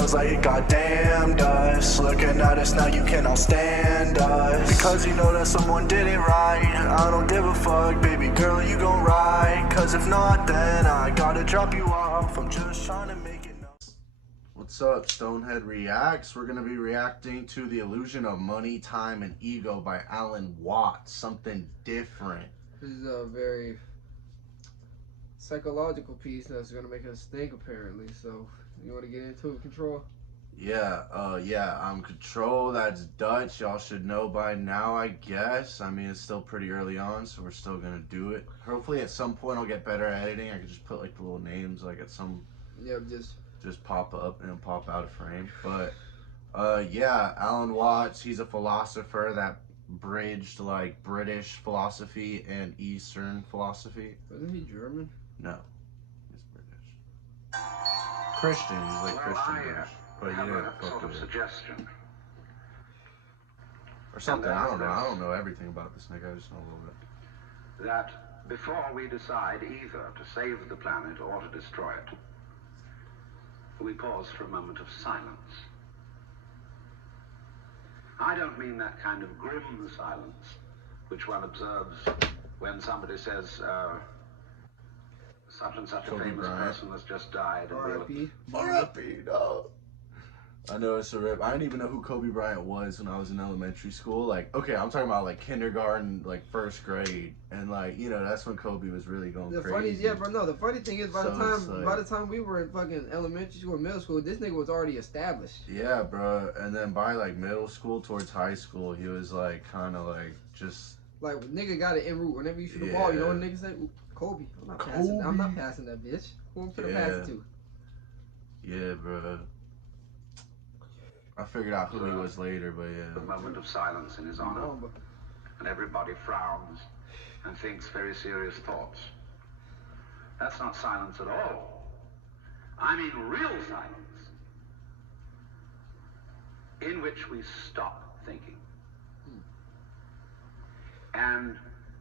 feels like it got damned us. Looking at us now, you cannot stand us. Because you know that someone did it right. I don't give a fuck, baby girl, you gon' ride. Cause if not, then I gotta drop you off. I'm just trying to make it known. What's up, Stonehead Reacts? We're gonna be reacting to The Illusion of Money, Time, and Ego by Alan Watts. Something different. This is a very psychological piece that's gonna make us think, apparently. So, you want to get into it, Control? Yeah, I'm Control. That's Dutch. Y'all should know by now, I guess. I mean, it's still pretty early on, so we're still gonna do it. Hopefully, at some point, I'll get better at editing. I can just put like the little names, like at some. Yeah, just pop up and pop out of frame. But yeah, Alan Watts, he's a philosopher that bridged like British philosophy and Eastern philosophy. Isn't he German? No, he's British. Christian, he's like Christian British. But yeah, sort of suggestion. Or something, I don't know everything about this nigga, I just know a little bit. That before we decide either to save the planet or to destroy it, we pause for a moment of silence. I don't mean that kind of grim silence which one observes when somebody says, such and such a famous person has just died. R.I.P. R.I.P. No. I know it's a rip. I didn't even know who Kobe Bryant was when I was in elementary school. Like, okay, I'm talking about like kindergarten, like first grade, and like, you know, that's when Kobe was really going crazy. The funny thing is, by the time we were in fucking elementary school and middle school, this nigga was already established. Yeah, bro. And then by like middle school towards high school, he was like kind of like just like nigga got it en route. Whenever you shoot the ball, you know what niggas say? Kobe. I'm not passing that bitch. Who I'm finna pass it to? Yeah, bro. I figured out who he was later, but yeah. A moment of silence in his honor, and everybody frowns and thinks very serious thoughts. That's not silence at all. I mean real silence, in which we stop thinking and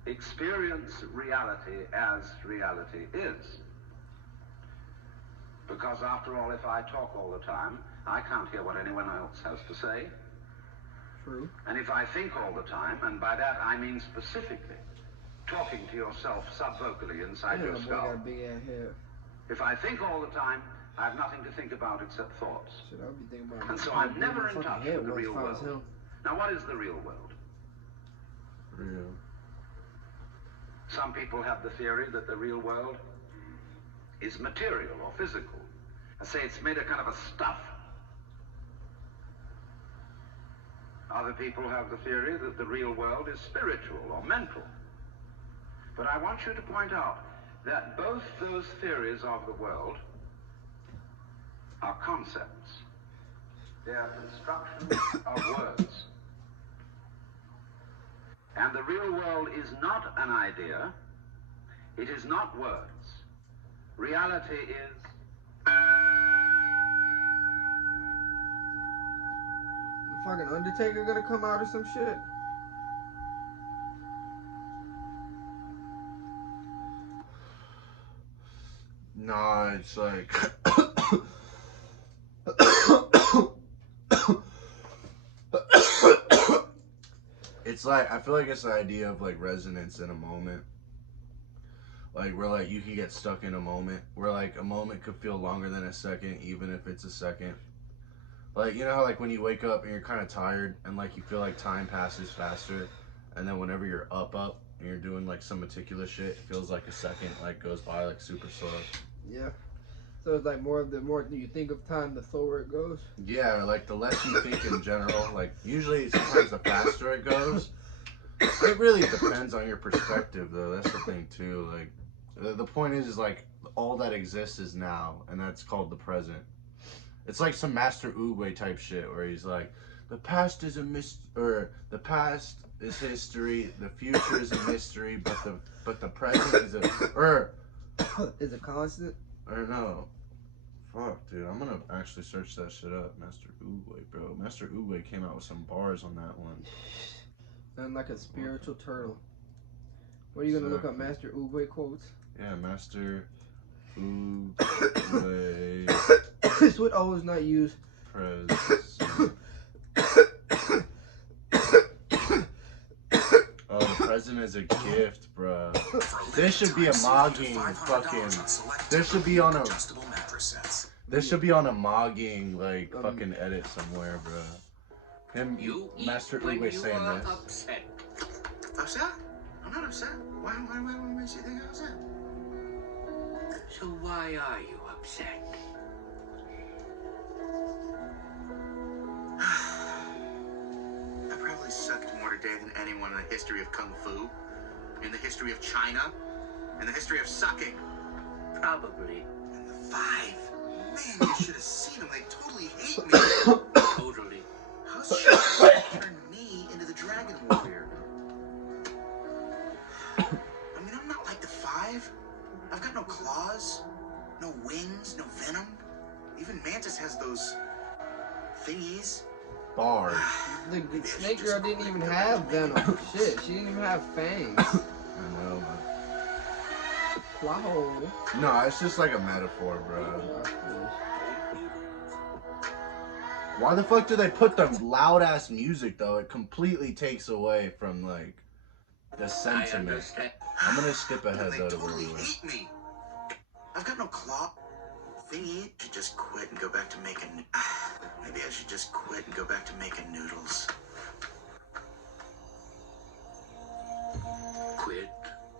experience reality as reality is. Because after all, if I talk all the time, I can't hear what anyone else has to say. True. And if I think all the time, and by that I mean specifically talking to yourself subvocally inside your skull. Got a big ass head. If I think all the time, I have nothing to think about except thoughts. Shit, I'll be thinking about and so I'm never in touch with the real world. Now, what is the real world? Real. Some people have the theory that the real world is material or physical. I say it's made of kind of a stuff. Other people have the theory that the real world is spiritual or mental. But I want you to point out that both those theories of the world are concepts. They are constructions of words. And the real world is not an idea. It is not words. Reality is... The fucking Undertaker gonna come out or some shit? Nah, it's like... it's like, I feel like it's the idea of like resonance in a moment. Like, where like you can get stuck in a moment, where like a moment could feel longer than a second, even if it's a second. Like, you know how like when you wake up and you're kind of tired and like you feel like time passes faster, and then whenever you're up and you're doing like some meticulous shit, it feels like a second like goes by like super slow. Yeah. So it's like the more you think of time, the slower it goes. Yeah, like the less you think in general. Like usually sometimes the faster it goes. It really depends on your perspective though. That's the thing too. Like the point is like all that exists is now, and that's called the present. It's like some Master Oogway type shit where he's like, the past is the past is history, the future is a mystery, but the present is is a constant. Or no. Fuck, dude. I'm gonna actually search that shit up. Master Oogway, bro. Master Oogway came out with some bars on that one. Sound like a spiritual turtle. What are you gonna look up? Master Oogway quotes? Yeah, Master Oogway. This would always not use President. Oh, the president is a gift, bro. This should be a mogging fucking. This should be on a. This should be on a mogging like fucking edit somewhere, bro. Him, Master Uwe saying this. Upset? Upset? I'm not upset. Why makes you think I'm upset? So why are you upset? I probably sucked more today than anyone in the history of Kung Fu, in the history of China, in the history of sucking. Probably. And the 5. Man, you should have seen them. They totally hate me. Totally. How's shit turn me into the Dragon Warrior? I mean, I'm not like the 5. I've got no claws, no wings, no venom. Even Mantis has those thingies. Bars. The snake girl didn't even have venom. Shit, she didn't even have fangs. I know, man. Wow. No, it's just like a metaphor, bro. Why the fuck do they put the loud ass music though? It completely takes away from like the I sentiment. understand. I'm gonna skip ahead They though to where totally we were. hate me. I've got no claw. Thingy. I should just quit and go back to making. Maybe I should just quit and go back to making noodles. Quit.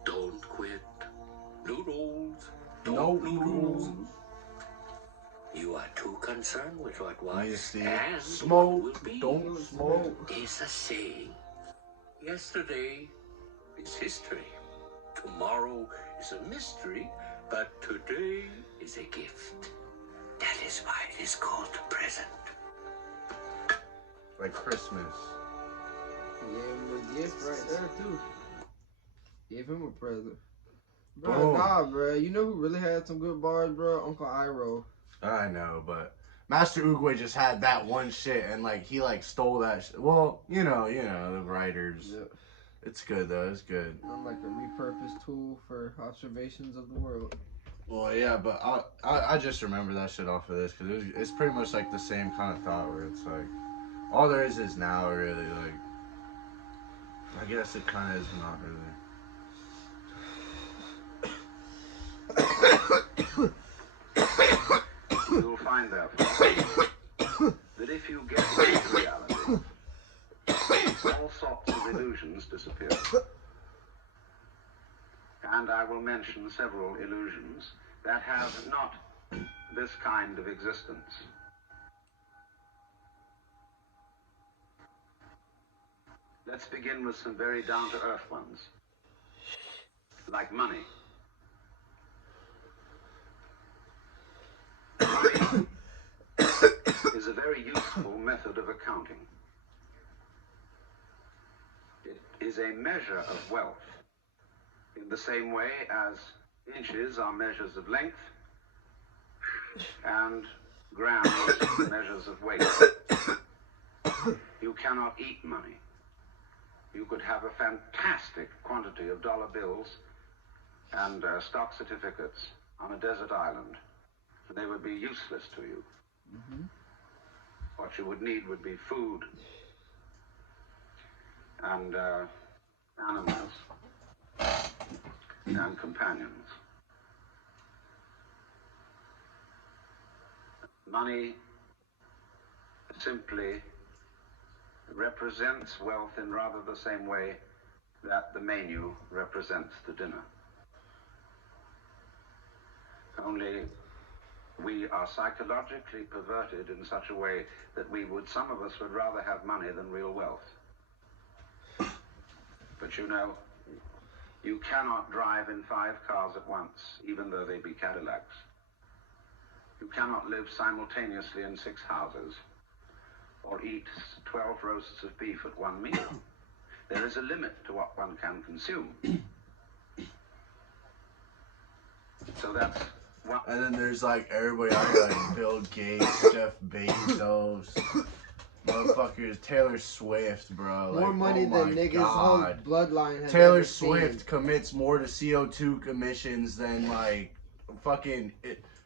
Don't quit. Noodles. No Don't noodles. You are too concerned with what I was see. and what Smoke. will be. Don't smoke. Is a saying. Yesterday is history. Tomorrow is a mystery, but today is a gift. That is why it is called the present. Like Christmas. Gave him a gift right there too. Gave him a present. Bro, Boom. nah, bro. You know who really had some good bars, bro? Uncle Iroh. I know, but Master Uguay just had that one shit and like he like stole that shit. Well, you know, the writers. Yeah. It's good though, it's good. I'm like a repurposed tool for observations of the world. Well, yeah, but I just remember that shit off of this because it's pretty much like the same kind of thought where it's like all there is now really like I guess it kind of is not really. You'll find, therefore, that if you get into reality, all sorts of illusions disappear. And I will mention several illusions that have not this kind of existence. Let's begin with some very down-to-earth ones, like money. Money is a very useful method of accounting. It is a measure of wealth, in the same way as inches are measures of length and grams measures of weight. You cannot eat money. You could have a fantastic quantity of dollar bills and stock certificates on a desert island. They would be useless to you. Mm-hmm. What you would need would be food and animals and companions. Money simply represents wealth in rather the same way that the menu represents the dinner. Only we are psychologically perverted in such a way that some of us would rather have money than real wealth. But you know, you cannot drive in 5 cars at once, even though they be Cadillacs. You cannot live simultaneously in 6 houses, or eat 12 roasts of beef at one meal. There is a limit to what one can consume. So that's one. And then there's like everybody out here like Bill Gates, Jeff Bezos, motherfuckers, Taylor Swift, bro. Like, More money oh than my niggas' whole God. bloodline has Taylor ever Swift seen. commits more to CO2 emissions than like fucking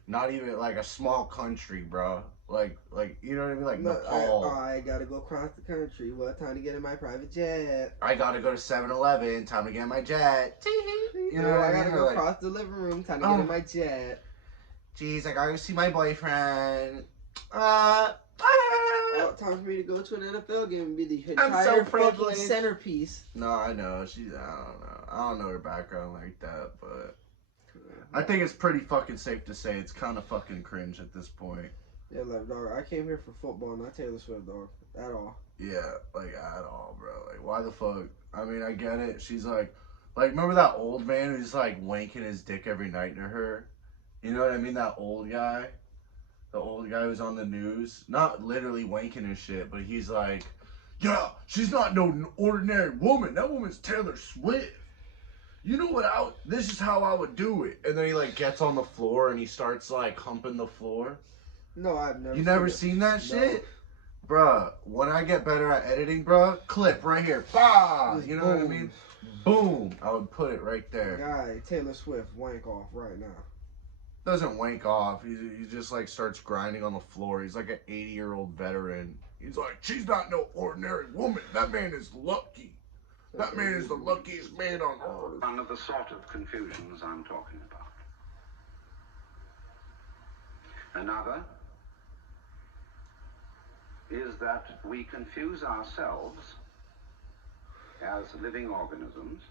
not even like a small country, bro. Like you know what I mean? Like Nepal. I gotta go across the country. What time to get in my private jet? I gotta go to 7-Eleven. Time to get my jet. You know, I gotta go across the living room. Time to get in my jet. Jeez, I gotta go see my boyfriend. Time for me to go to an NFL game and be the I'm so entire fucking privileged. centerpiece. No, I know. I don't know her background like that, but I think it's pretty fucking safe to say it's kind of fucking cringe at this point. Yeah, like, dog, I came here for football, not Taylor Swift, dog. At all. Yeah, like, at all, bro. Like, why the fuck? I mean, I get it. She's like, remember that old man who's, like, wanking his dick every night to her? You know what I mean? That old guy? The old guy who's on the news? Not literally wanking his shit, but he's like, yeah, she's not no ordinary woman. That woman's Taylor Swift. You know what? This is how I would do it. And then he, like, gets on the floor and he starts, like, humping the floor. No, I've never. You never seen that shit? Bruh, when I get better at editing, bruh, clip right here. Bah! You know what I mean? Boom! I would put it right there. Guy, Taylor Swift, wank off right now. Doesn't wank off. He just like starts grinding on the floor. He's like an 80-year-old veteran. He's like, she's not no ordinary woman. That man is lucky. That man is the luckiest man on earth. One of the sort of confusions I'm talking about. Another is that we confuse ourselves as living organisms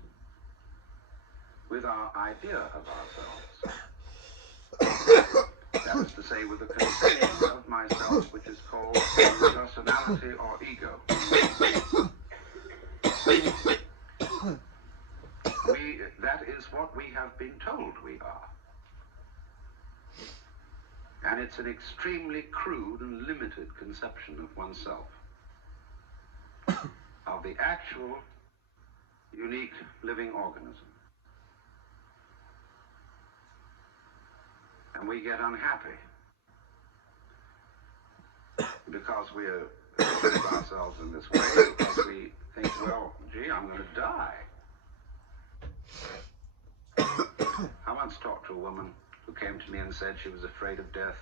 with our idea of ourselves. That is to say, with the conception of myself, which is called personality or ego. That is what we have been told we are. And it's an extremely crude and limited conception of oneself, of the actual unique living organism. And we get unhappy because we think of ourselves in this way, because we think, well, gee, I'm going to die. I once talked to a woman who came to me and said she was afraid of death.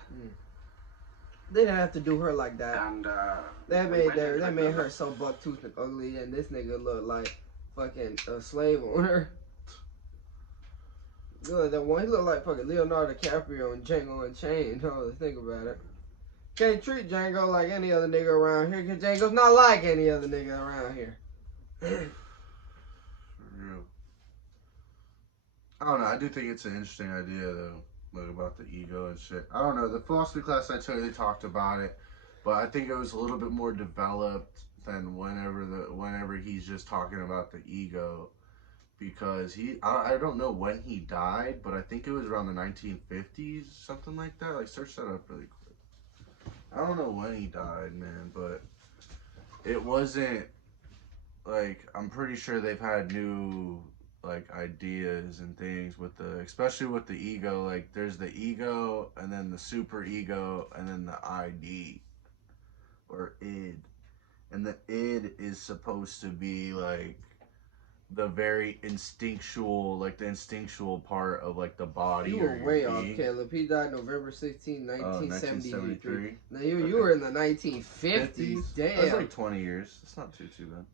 They didn't have to do her like that. And That made her so buck-toothed and ugly, and this nigga looked like fucking a slave owner. That one, he looked like fucking Leonardo DiCaprio and Django Unchained. Oh, think about it. Can't treat Django like any other nigga around here, because Django's not like any other nigga around here. I don't know. I do think it's an interesting idea, though, like about the ego and shit. I don't know. The philosophy class I took, they talked about it, but I think it was a little bit more developed than whenever he's just talking about the ego, because I don't know when he died, but I think it was around the 1950s, something like that. Like, search that up really quick. I don't know when he died, man, but it wasn't like, I'm pretty sure they've had new like ideas and things with especially with the ego. Like, there's the ego and then the super ego and then the ID or id, and the id is supposed to be like the very instinctual, like the instinctual part of like the body. You were way off, Caleb. He died November 16, 1973. 1973. Now you were in the 1950s. Damn. That's like 20 years. It's not too bad.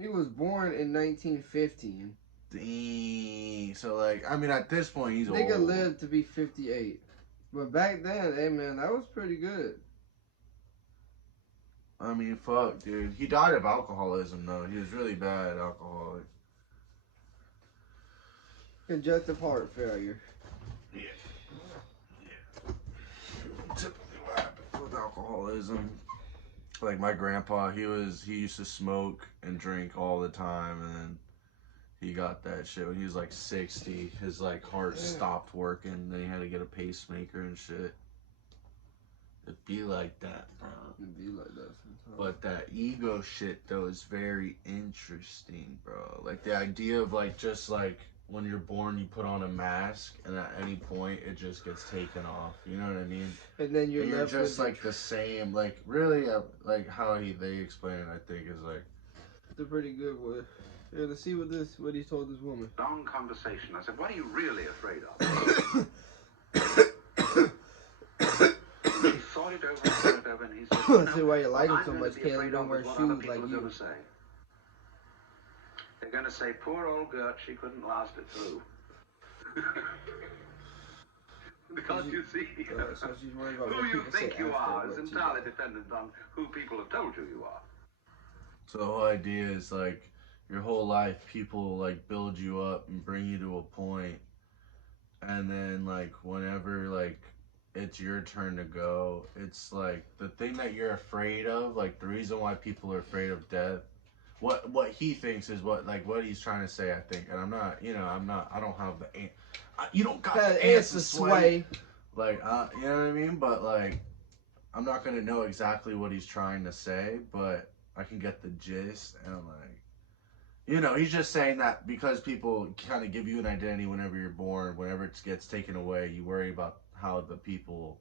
He was born in 1915. Dang. So, like, I mean, at this point, he's old. Nigga lived to be 58. But back then, hey, man, that was pretty good. I mean, fuck, dude. He died of alcoholism, though. He was really bad alcoholic. Congestive heart failure. Yeah. Typically what happens with alcoholism. Like, my grandpa, he used to smoke and drink all the time, and then he got that shit when he was like 60. His like heart stopped working. Then he had to get a pacemaker and shit. It'd be like that, bro. It'd be like that sometimes. But that ego shit, though, is very interesting, bro. Like, the idea of like, just like, when you're born, you put on a mask, and at any point, it just gets taken off. You know what I mean? And then you're just like the same. Like, really, like how they explain it, I think, is like, it's a pretty good one. Yeah, let's see what he told this woman. Long conversation. I said, what are you really afraid of? He thought it over, and he said, I see why you like him what so I'm much, going to be Kaylee. afraid Don't of wear is what other shoes people like are you. going to say. They're going to say, poor old Gert, she couldn't last it through. Because you see, So she's worried about who what you people say think you after are what is she entirely does. dependent on who people have told you you are. So the whole idea is like your whole life, people like build you up and bring you to a point, and then like whenever like it's your turn to go, it's like the thing that you're afraid of, like the reason why people are afraid of death. What he thinks is what he's trying to say, I think, and I'm not, I don't have you don't got That the answer, answer, Sway. Like, you know what I mean? But like, I'm not gonna know exactly what he's trying to say, but I can get the gist, and like, he's just saying that because people kind of give you an identity whenever you're born, whenever it gets taken away, you worry about how the people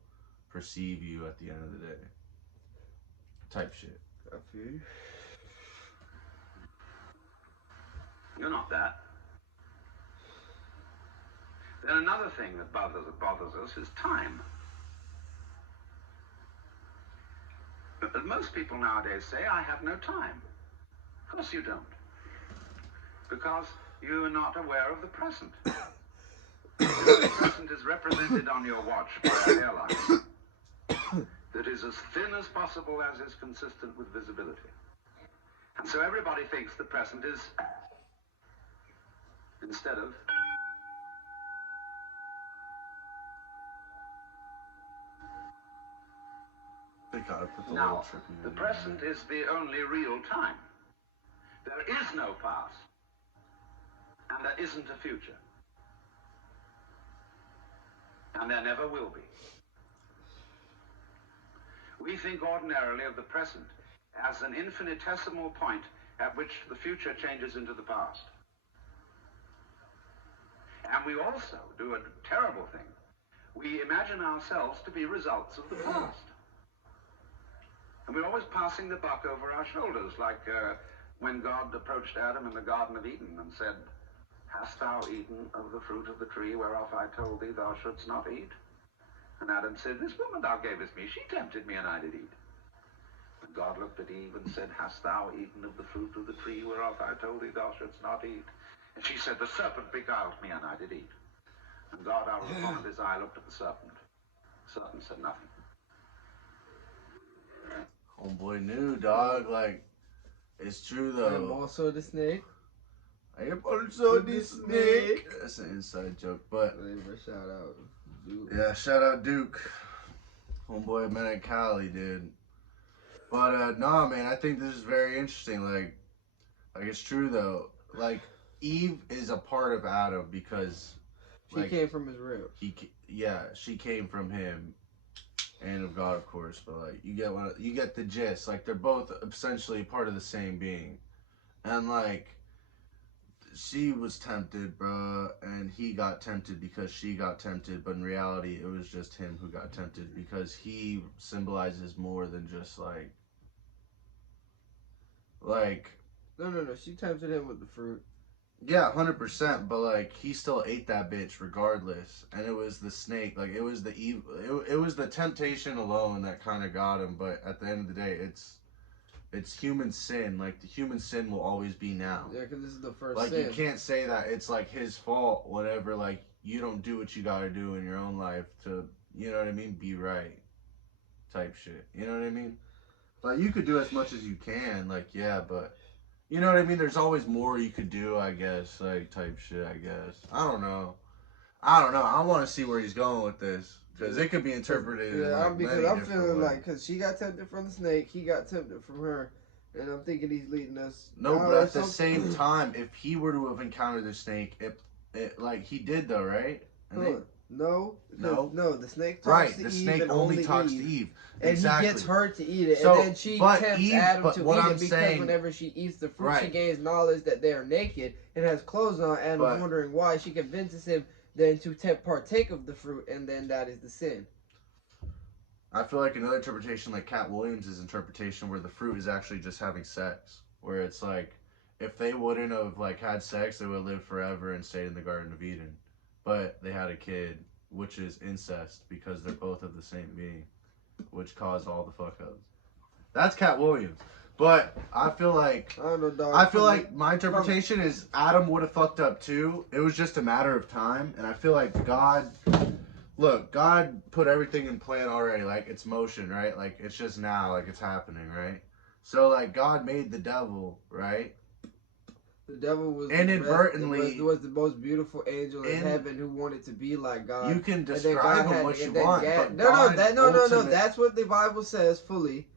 perceive you at the end of the day. Type shit. I feel you. You're not that. Then another thing that bothers us is time. But most people nowadays say, I have no time. Of course you don't. Because you are not aware of the present. The present is represented on your watch by a hairline that is as thin as possible, as is consistent with visibility. And so everybody thinks the present is instead of They gotta put the now. little trippy The in present there. is the only real time. There is no past, and there isn't a future, and there never will be. We think ordinarily of the present as an infinitesimal point at which the future changes into the past. And we also do a terrible thing. We imagine ourselves to be results of the past. And we're always passing the buck over our shoulders, like when God approached Adam in the Garden of Eden and said, hast thou eaten of the fruit of the tree whereof I told thee thou shouldst not eat? And Adam said, this woman thou gavest me, she tempted me and I did eat. And God looked at Eve and said, hast thou eaten of the fruit of the tree whereof I told thee thou shouldst not eat? And she said, the serpent beguiled me and I did eat. And God out of the corner of his eye looked at the serpent. The serpent said nothing. Homeboy knew, dog. Like, it's true though. I'm also the snake. I am also the snake. That's an inside joke, but Shout out, Duke. yeah, shout out Duke. Homeboy met at Cali, dude. But nah, man, I think this is very interesting. Like it's true though. Like Eve is a part of Adam because she came from his ribs. She came from him, and of God, of course. But like you get the gist. Like they're both essentially part of the same being, and like she was tempted, bro, and he got tempted because she got tempted. But in reality, it was just him who got tempted because he symbolizes more than just like. No. She tempted him with the fruit. Yeah, 100%. But like, he still ate that bitch regardless, and it was the snake. Like, it was the evil. It was the temptation alone that kind of got him. But at the end of the day, it's human sin. Like the human sin will always be now. Yeah, because this is the first like sin. You can't say that it's like his fault whenever like you don't do what you gotta do in your own life to, you know what I mean, be right. Type shit. You know what I mean? Like you could do as much as you can. Like yeah, but. You know what I mean? There's always more you could do, I guess. Like, type shit, I guess. I don't know. I want to see where he's going with this. Because it could be interpreted in like because many I'm different feeling ways. like, because she got tempted from the snake, he got tempted from her. And I'm thinking he's leading us. No, but at the same time, if he were to have encountered the snake, it like, he did though, right? And No, the snake talks right, to the Eve snake and only talks to Eve. And exactly. he gets her to eat it, So, and then she tempts Eve, Adam to what eat I'm it because saying, whenever she eats the fruit, right. she gains knowledge that they are naked and has clothes on. Adam's wondering why. She convinces him then to partake of the fruit, and then that is the sin. I feel like another interpretation, like Cat Williams' interpretation, where the fruit is actually just having sex, where it's like if they wouldn't have like had sex, they would have lived forever and stayed in the Garden of Eden. But they had a kid, which is incest because they're both of the same being, which caused all the fuck ups. That's Cat Williams. But I feel like I don't know, dog. I feel like my interpretation is Adam would have fucked up too. It was just a matter of time, and I feel like God put everything in plan already. Like it's motion, right? Like it's just now, like it's happening, right? So like God made the devil, right? The devil was inadvertently was the most beautiful angel in heaven who wanted to be like God. You can describe him what you want, but no. That's what the Bible says fully.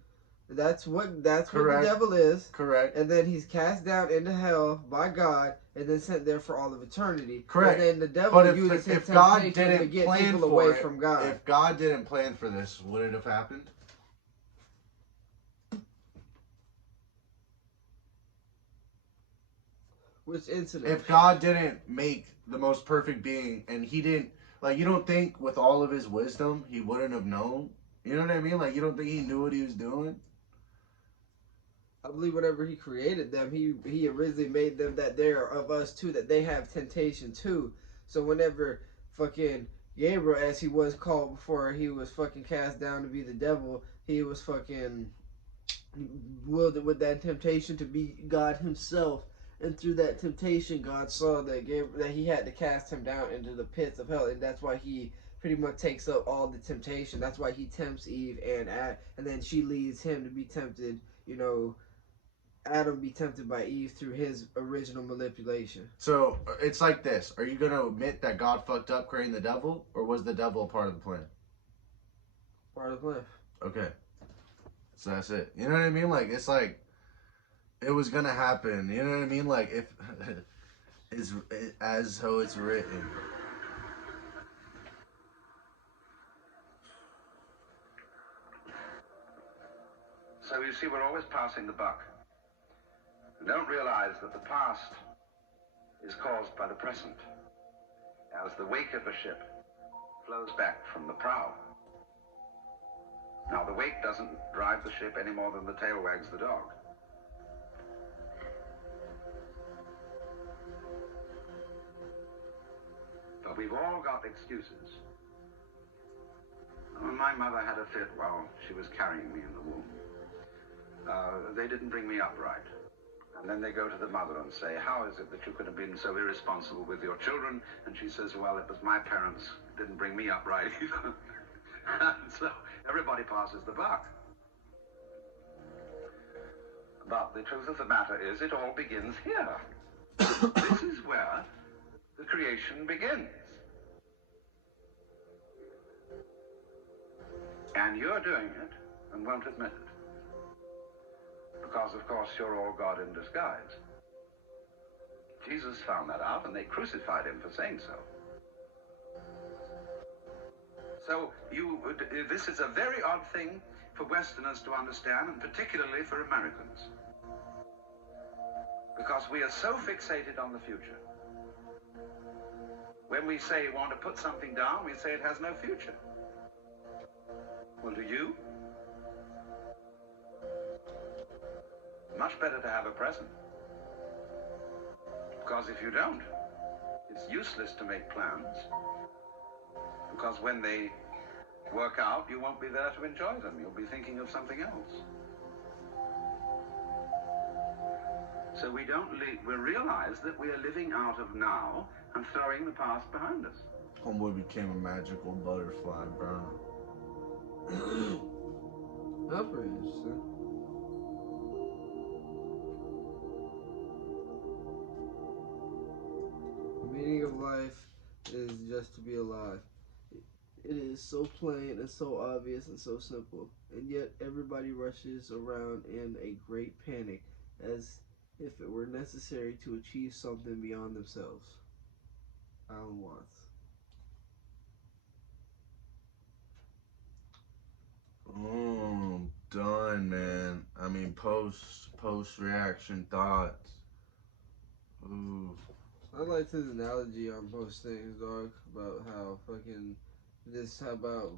That's what the devil is. Correct. And then he's cast down into hell by God, and then sent there for all of eternity. Correct. And then the devil uses his temptation to get people away from God. If God didn't plan for this, would it have happened? Which incident? If God didn't make the most perfect being, and he didn't, like, you don't think with all of his wisdom, he wouldn't have known? You know what I mean? Like, you don't think he knew what he was doing? I believe whenever he created them, he originally made them that they are of us too, that they have temptation too. So whenever fucking Gabriel, as he was called before he was fucking cast down to be the devil, he was fucking wielded with that temptation to be God himself. And through that temptation, God saw that he had to cast him down into the pits of hell, and that's why he pretty much takes up all the temptation. That's why he tempts Eve and then she leads him to be tempted. You know, Adam be tempted by Eve through his original manipulation. So it's like this: are you gonna admit that God fucked up creating the devil, or was the devil a part of the plan? Part of the plan. Okay, so that's it. You know what I mean? Like it's like. It was gonna happen, you know what I mean? Like if it's as how it's written. So you see, we're always passing the buck. We don't realize that the past is caused by the present, as the wake of a ship flows back from the prow. Now, the wake doesn't drive the ship any more than the tail wags the dog. But we've all got excuses. When my mother had a fit while she was carrying me in the womb, they didn't bring me up right. And then they go to the mother and say, how is it that you could have been so irresponsible with your children? And she says, well, it was my parents didn't bring me up right either. And so everybody passes the buck. But the truth of the matter is, it all begins here. This is where the creation begins. And you're doing it and won't admit it. Because, of course, you're all God in disguise. Jesus found that out, and they crucified him for saying so. So this is a very odd thing for Westerners to understand, and particularly for Americans. Because we are so fixated on the future. When we say we want to put something down, we say it has no future. Well, do you? Much better to have a present. Because if you don't, it's useless to make plans. Because when they work out, you won't be there to enjoy them. You'll be thinking of something else. So we realize that we are living out of now and throwing the past behind us. Homeboy became a magical butterfly, bro. That's pretty interesting. The meaning of life is just to be alive. It is so plain and so obvious and so simple, and yet everybody rushes around in a great panic as if it were necessary to achieve something beyond themselves. Alan Watts. Done, man. I mean, post reaction thoughts. Ooh. I liked his analogy on most things, dog, about how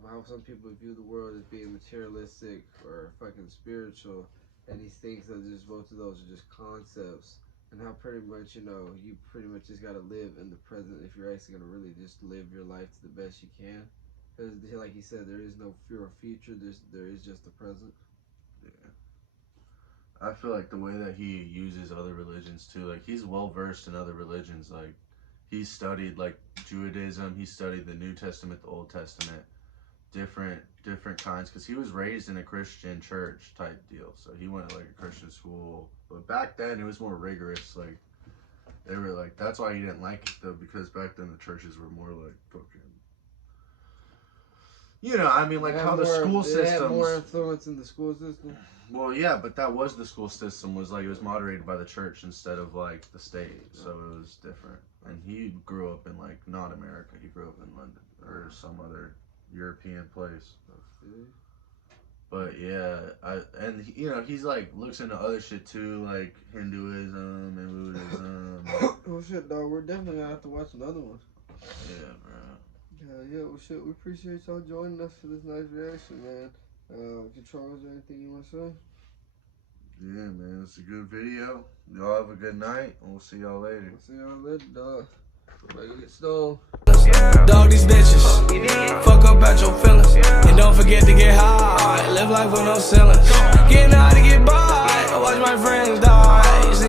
how some people view the world as being materialistic or fucking spiritual, and he thinks that just both of those are just concepts, And how pretty much, you know, you pretty much just gotta live in the present if you're actually gonna really just live your life to the best you can. Because, like he said, there is no fear or future. There is just the present. Yeah. I feel like the way that he uses other religions too, like he's well versed in other religions. Like he studied like Judaism, he studied the New Testament, the Old Testament, different kinds, because he was raised in a Christian church type deal. So he went to like a Christian school, but back then it was more rigorous. Like they were like, that's why he didn't like it though, because back then the churches were more like fucking. You know, I mean, like how the school systems. They had more influence in the school system. Well, yeah, but that was the school system. Was like it was moderated by the church instead of like the state, so it was different. And he grew up in like not America. He grew up in London or some other European place. But yeah, you know, he's like looks into other shit too, like Hinduism and Buddhism. Oh shit, dog, we're definitely gonna have to watch another one. Yeah, bro. Yeah, well shit, we appreciate y'all joining us for this nice reaction, man. Charles, anything you want to say? Yeah, man, it's a good video. Y'all have a good night, and we'll see y'all later. See y'all later, dog. Ready to get stoned. Dog these bitches. Fuck up about your feelings. And don't forget to get high.